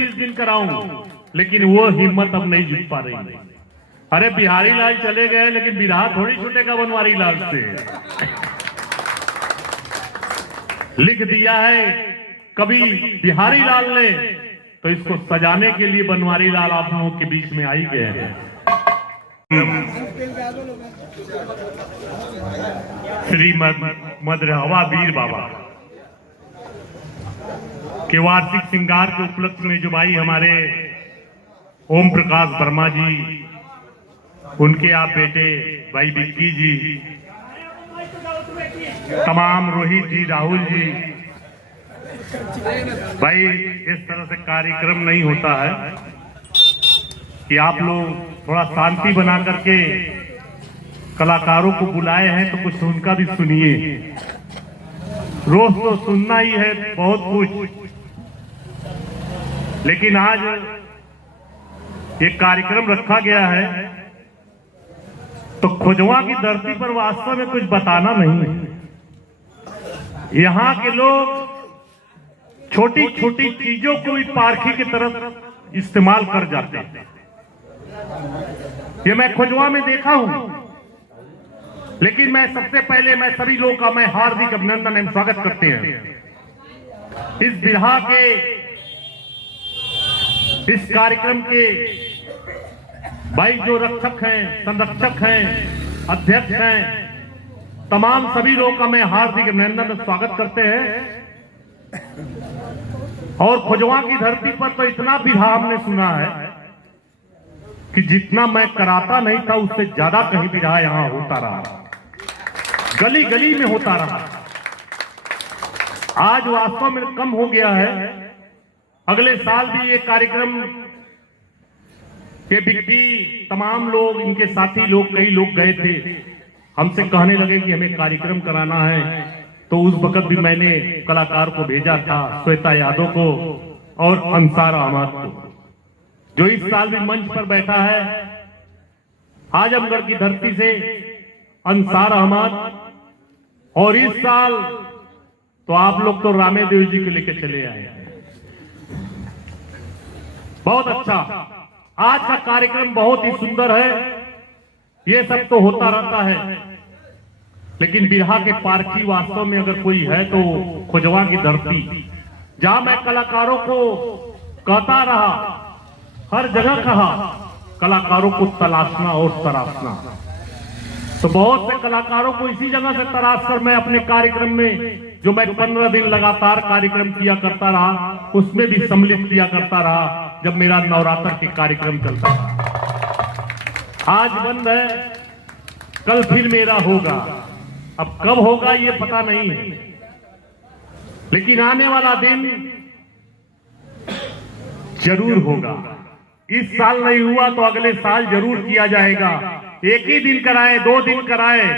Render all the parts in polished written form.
30 दिन कराऊं, लेकिन वो हिम्मत अब नहीं जुट पा रही। अरे बिहारी लाल चले गए, लेकिन बिरहा थोड़ी छूटेगा बनवारी लाल से। लिख दिया है कभी बिहारी लाल ने, तो इसको सजाने के लिए बनवारी लाल आप लोगों के बीच में आई गए हैं। श्री मदरहवा वीर बाबा के वार्षिक श्रृंगार के उपलक्ष्य में जो भाई हमारे ओम प्रकाश वर्मा जी, उनके आप बेटे भाई विक्की जी, तमाम रोहित जी, राहुल जी, भाई इस तरह से कार्यक्रम नहीं होता है कि आप लोग थोड़ा शांति बना करके कलाकारों को बुलाए हैं तो कुछ उनका भी सुनिए। रोज तो सुनना ही है बहुत कुछ, लेकिन आज एक कार्यक्रम रखा गया है तो खोजवा की धरती पर वास्तव में कुछ बताना नहीं है। यहाँ के लोग छोटी छोटी चीजों को भी पारखी की तरफ इस्तेमाल कर जाते हैं। ये मैं खोजवा में देखा हूं। लेकिन मैं सबसे पहले मैं सभी लोगों का मैं हार्दिक अभिनंदन एवं स्वागत करते हैं इस बिरहा के, इस कार्यक्रम के भाई जो रक्षक हैं, संरक्षक हैं, अध्यक्ष हैं, तमाम सभी लोगों का मैं हार्दिक अभिनंदन स्वागत करते हैं। और खोजवा की धरती पर तो इतना बिरहा हमने सुना है कि जितना मैं कराता नहीं था उससे ज्यादा कहीं बिरहा यहां होता रहा, गली गली में होता रहा। आज वास्तव में कम हो गया है। अगले साल भी ये कार्यक्रम के विक्की, तमाम लोग, इनके साथी लोग, कई लोग गए थे, हमसे कहने लगे कि हमें कार्यक्रम कराना है। तो उस वक्त भी मैंने कलाकार को भेजा था, श्वेता यादव को और अंसार अहमद को, जो इस साल भी मंच पर बैठा है आजमगढ़ की धरती से, अंसार अहमद। और इस साल तो आप लोग तो रामेदेव जी को लेकर चले आए। बहुत अच्छा, आज का कार्यक्रम बहुत ही सुंदर है। ये सब तो होता रहता है, लेकिन बिरहा के पारखी वास्तव में अगर कोई है तो खोजवा की धरती, जहां मैं कलाकारों को कहता रहा, हर जगह कहा कलाकारों को तलाशना और तराशना। तो बहुत से कलाकारों को इसी जगह से तराश कर मैं अपने कार्यक्रम में, जो मैं 15 दिन लगातार कार्यक्रम किया करता रहा, उसमें भी सम्मिलित किया करता रहा जब मेरा नवरात्र के कार्यक्रम चलता था। आज बंद है, कल फिर मेरा होगा। अब कब होगा ये पता नहीं है, लेकिन आने वाला दिन जरूर होगा। इस साल नहीं हुआ तो अगले साल जरूर किया जाएगा। एक ही दिन कराए, 2 दिन कराए,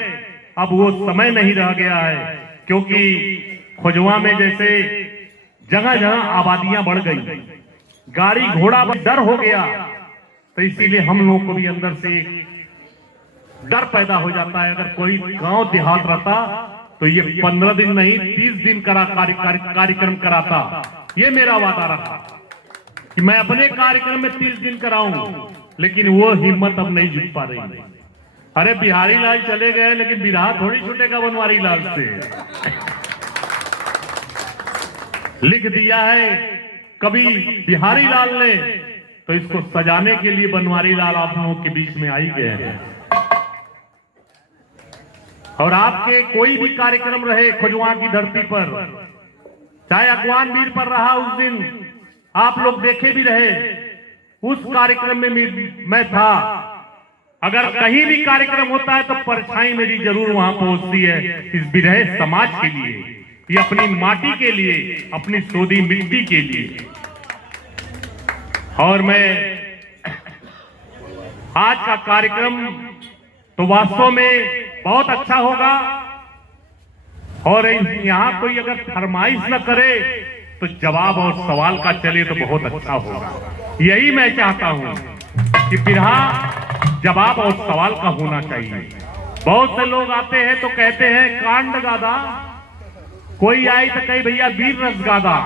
अब वो समय नहीं रह गया है, क्योंकि खोजवा में जैसे जगह जगह आबादियां बढ़ गई, गाड़ी घोड़ा डर हो गया, तो इसीलिए हम लोगों को भी अंदर से डर पैदा हो जाता है। अगर कोई गांव देहात रहता तो ये 15 दिन नहीं 30 दिन कार्यक्रम कराता। ये मेरा वादा रहा कि मैं अपने कार्यक्रम में 30 दिन कराऊं, लेकिन वो हिम्मत अब नहीं जुट पा रही। अरे बिहारी लाल चले गए, लेकिन बिरहा थोड़ी छूटेगा बनवारी लाल से। लिख दिया है कभी बिहारी लाल ने, तो इसको सजाने के लिए बनवारी लाल आप लोगों के बीच में आई गए हैं। और आपके कोई भी कार्यक्रम रहे खोजवा की धरती पर, चाहे अगवान वीर पर रहा उस दिन, आप लोग देखे भी रहे, उस कार्यक्रम में मैं था। अगर कहीं भी कार्यक्रम होता है तो परछाई मेरी जरूर वहां पहुंचती है, इस बिरहे समाज के लिए, ये अपनी माटी के लिए, अपनी सोदी मिट्टी के लिए। और मैं आज का कार्यक्रम तो वास्तव में बहुत अच्छा होगा, और यहाँ कोई अगर फरमाइश न करे तो जवाब और सवाल का चले तो बहुत अच्छा होगा। यही मैं चाहता हूं कि बिरहा जवाब और सवाल का होना चाहिए। बहुत से लोग आते हैं तो कहते हैं कांड गादा, कोई आई तो कहे भैया वीर रस गादा।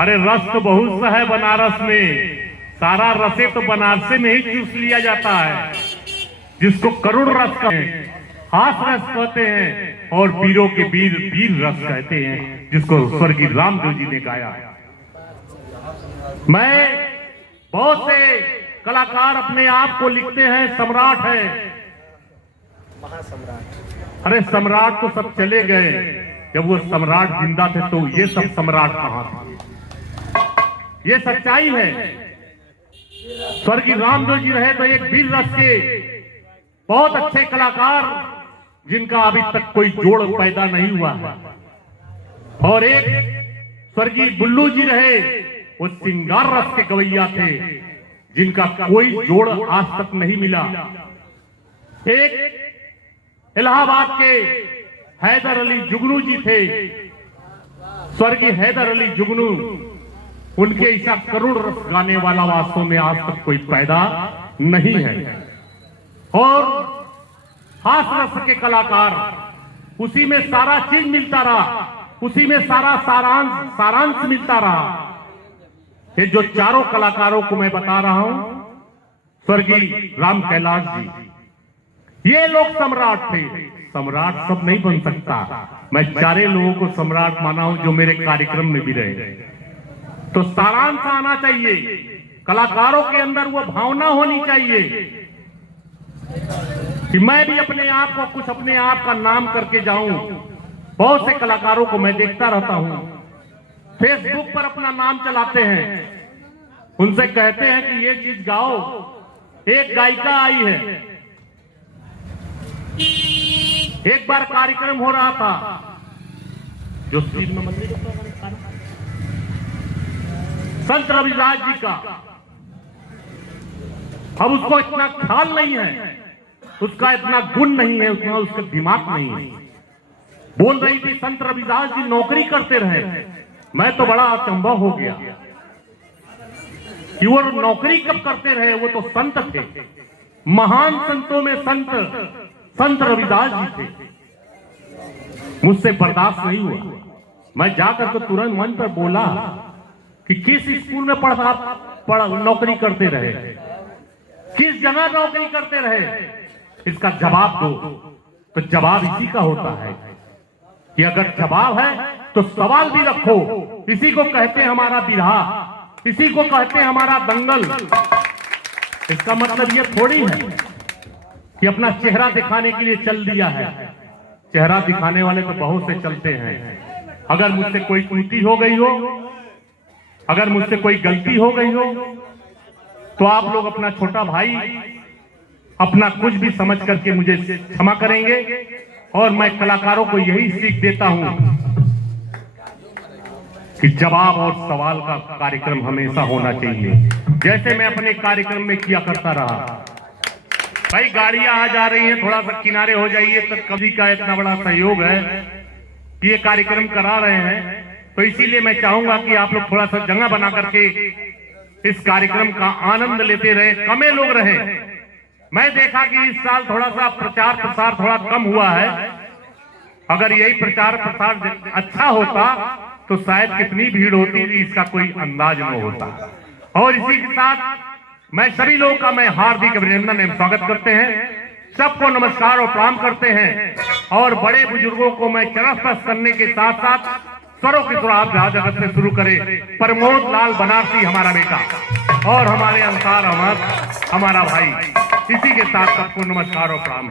अरे रस तो बहुत सा है बनारस में, सारा रसे तो बनारसे में ही चूस लिया जाता है, जिसको करुण रस कहते हैं, हास रस कहते हैं, और वीरों के वीर वीर रस कहते हैं, जिसको स्वर्गीय रामदेव जी ने गाया। मैं बहुत से कलाकार अपने आप को लिखते हैं सम्राट है, महासम्राट। अरे सम्राट तो सब चले गए, जब वो सम्राट जिंदा थे तो ये सब सम्राट कहां थे? ये सच्चाई है। स्वर्गीय रामदेव जी रहे तो एक वीर रस के बहुत अच्छे कलाकार, जिनका अभी तक कोई जोड़ पैदा नहीं हुआ है, और एक स्वर्गीय बुल्लू जी रहे, वो सिंगार रस के गवैया थे, जिनका कोई जोड़ आज तक नहीं मिला। एक इलाहाबाद के हैदर अली जुगनू जी थे, स्वर्गीय हैदर अली जुगनू, उनके ऐसा करुण रस गाने वाला वास्तव में आज तक कोई पैदा नहीं है। और हास रस के कलाकार, उसी में सारा चीज मिलता रहा, उसी में सारा सारांश मिलता रहा। ये जो चारों कलाकारों को मैं बता रहा हूं, स्वर्गीय राम कैलाश जी, ये लोग सम्राट थे। सम्राट सब नहीं बन सकता, मैं चारे लोगों को सम्राट माना हूं जो मेरे कार्यक्रम में भी रहे। तो सारांश आना चाहिए, कलाकारों के अंदर वो भावना होनी चाहिए कि मैं भी अपने आप को कुछ अपने आप का नाम करके जाऊं। बहुत से कलाकारों को मैं देखता रहता हूं, फेसबुक पर अपना नाम चलाते हैं, उनसे कहते हैं कि ये चीज गाओ। एक गायिका आई है, एक बार कार्यक्रम हो रहा था जो संत रविदास जी का, अब उसको इतना ख्याल नहीं है, उसका इतना गुण नहीं है, उतना उसका दिमाग नहीं है। बोल रही थी संत रविदास जी नौकरी करते रहे। मैं तो बड़ा अचंभा हो गया कि वो नौकरी कब करते रहे, वो तो संत थे, महान संतों में संत रविदास जी थे। मुझसे बर्दाश्त नहीं हुआ, मैं जाकर के तुरंत मन पर बोला कि किस स्कूल में नौकरी करते रहे, किस जगह नौकरी करते रहे, इसका जवाब दो। तो जवाब इसी का होता है कि अगर जवाब है तो सवाल भी रखो। इसी को कहते हैं हमारा बिरहा, इसी को कहते हैं हमारा दंगल। इसका मतलब ये थोड़ी है कि अपना चेहरा दिखाने के लिए चल दिया है। चेहरा दिखाने वाले तो बहुत से चलते हैं। अगर मुझसे कोई त्रुटि हो गई हो, अगर मुझसे कोई गलती हो गई हो, तो आप लोग अपना छोटा भाई, अपना कुछ भी समझ करके मुझे क्षमा करेंगे। और मैं कलाकारों को यही सीख देता हूं कि जवाब और सवाल का कार्यक्रम हमेशा होना चाहिए, जैसे मैं अपने कार्यक्रम में किया करता रहा। भाई गाड़ियां आ जा रही हैं, थोड़ा सा किनारे हो जाइए। तो कभी का इतना बड़ा सहयोग है कि ये कार्यक्रम करा रहे हैं, तो इसीलिए मैं चाहूंगा कि आप लोग थोड़ा सा जगह बना करके इस कार्यक्रम का आनंद लेते रहे, कमे लोग रहे। मैं देखा कि इस साल थोड़ा सा प्रचार प्रसार थोड़ा कम हुआ है। अगर यही प्रचार प्रसार अच्छा होता तो शायद कितनी भीड़ होती, इसका कोई अंदाज न होता। और इसी के साथ मैं सभी लोगों का मैं हार्दिक अभिनंदन एवं स्वागत करते हैं, सबको नमस्कार और प्रणाम करते हैं। और बड़े बुजुर्गों को मैं चरण स्पर्श करने के साथ साथ स्वरों की सुराग जगत से शुरू करे। प्रमोद लाल बनारसी हमारा बेटा और हमारे अंसार अहमद हमारा भाई, इसी के साथ सबको नमस्कार और प्रणाम।